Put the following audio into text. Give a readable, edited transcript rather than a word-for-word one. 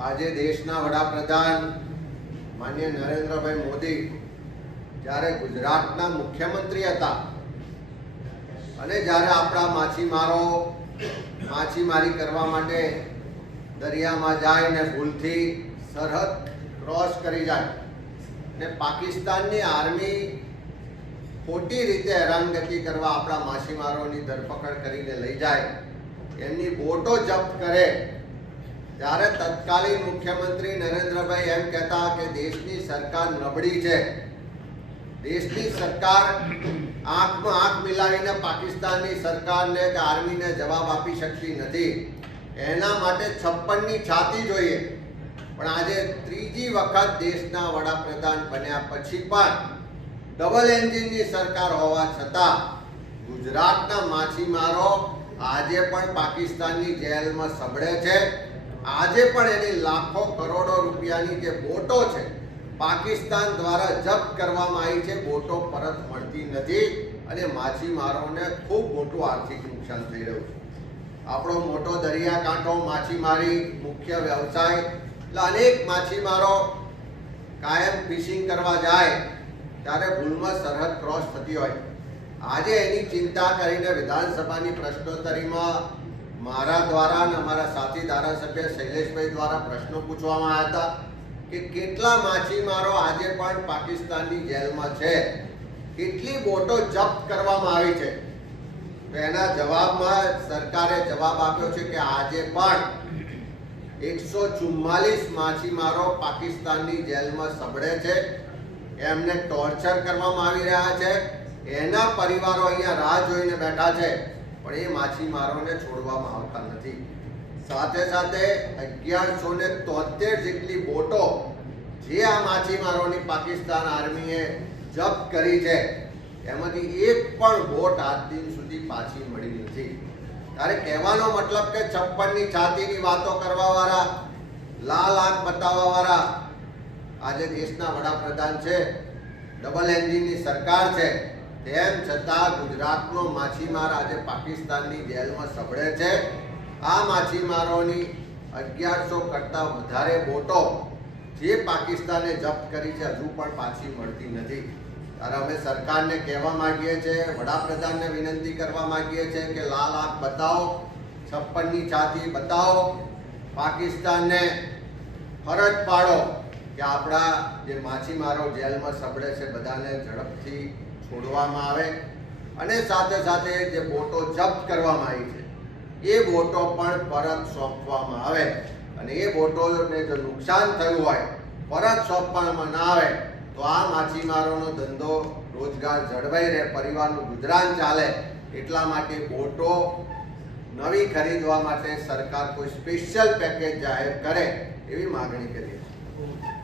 આજે દેશના વડાપ્રધાન માનનીય નરેન્દ્રભાઈ મોદી જ્યારે ગુજરાતના મુખ્યમંત્રી હતા અને જ્યારે આપણા માછીમારો માછીમારી કરવા માટે દરિયામાં જાય ને ભૂલથી સરહદ ક્રોસ કરી જાય ને પાકિસ્તાનની આર્મી ખોટી રીતે હેરાનગતિ કરવા આપણા માછીમારોની ધરપકડ કરીને લઈ જાય, એમની બોટો જપ્ત કરે, ત્યારે તત્કાલીન મુખ્યમંત્રી નરેન્દ્રભાઈ એમ કહેતા કે દેશની સરકાર નબળી છે, દેશની સરકાર આંખમાં આંખ મિલાવીને પાકિસ્તાનની સરકારને કે આર્મીને જવાબ આપી શકતી નથી, એના માટે 56ની છાતી જોઈએ. પણ આજે ત્રીજી વખત દેશના વડાપ્રધાન બન્યા પછી પણ ડબલ એન્જિનની સરકાર હોવા છતાં ગુજરાતના માછીમારો આજે પણ પાકિસ્તાનની જેલમાં સબળે છે. આજે પણ એની લાખો કરોડો રૂપિયાની જે બોટો છે પાકિસ્તાન દ્વારા જપ્ત કરવામાં આવી છે, બોટો પરત મળતી નથી અને માછીમારોને ખૂબ મોટું આર્થિક નુકસાન થઈ રહ્યું છે. આપણો મોટો દરિયાકાંઠો માછીમારી મુખ્ય વ્યવસાય, એટલે અનેક માછીમારો કાયમ ફિશિંગ કરવા જાય ત્યારે ભૂલમાં સરહદ ક્રોસ થતી હોય. આજે એની ચિંતા કરીને વિધાનસભાની પ્રશ્નોત્તરીમાં મારા દ્વારા અને અમારા સાથી ધારાસભ્ય શૈલેષભાઈ દ્વારા પ્રશ્નો પૂછવામાં આવ્યા હતા કે કેટલા માછીમારો આજે પણ પાકિસ્તાનની જેલમાં છે, કેટલી બોટો જપ્ત કરવામાં આવી છે. એના જવાબમાં સરકારે જવાબ આપ્યો છે કે આજે પણ 144 માછીમારો પાકિસ્તાનની જેલમાં સબળે છે, એમને ટોર્ચર કરવામાં આવી રહ્યા છે, એના પરિવારો અહીંયા રાહ જોઈને બેઠા છે, પણ એ માછીમારોને છોડવામાં આવતા નથી. સાથે સાથે 1173 જેટલી બોટો જે આ માછીમારોની પાકિસ્તાન આર્મીએ જપ્ત કરી છે એમાંથી એક પણ બોટ આજ દિન સુધી પાછી મળી નથી. ત્યારે કહેવાનો મતલબ કે 56ની છાતીની વાતો કરવા વાળા, લાલ આંખ બતાવવા વાળા આજે દેશના વડાપ્રધાન છે, ડબલ એન્જિનની સરકાર છે, તેમ છતાં ગુજરાતનો માછીમાર આજે પાકિસ્તાનની જેલમાં સબળે છે. આ માછીમારોની 1100 કરતાં વધારે બોટો જે પાકિસ્તાને જપ્ત કરી છે હજુ પણ પાછી મળતી નથી. ત્યારે અમે સરકારને કહેવા માંગીએ છીએ, વડાપ્રધાનને વિનંતી કરવા માંગીએ છીએ કે લાલ આંખ બતાવો, 56ની છાતી બતાવો, પાકિસ્તાનને ફરજ પાડો કે આપણા જે માછીમારો જેલમાં સબળે છે બધાને ઝડપથી છોડવામાં આવે અને સાથે સાથે જે બોટો જપ્ત કરવામાં આવી છે એ બોટો પણ પરત સોંપવામાં આવે અને એ બોટોને જો નુકસાન થયું હોય પરત સોંપવામાં ના આવે તો આ માછીમારોનો ધંધો રોજગાર જળવાઈ રહે, પરિવારનું ગુજરાન ચાલે. એટલા માટે બોટો નવી ખરીદવા માટે સરકાર કોઈ સ્પેશિયલ પેકેજ જાહેર કરે એવી માગણી કરીએ છીએ.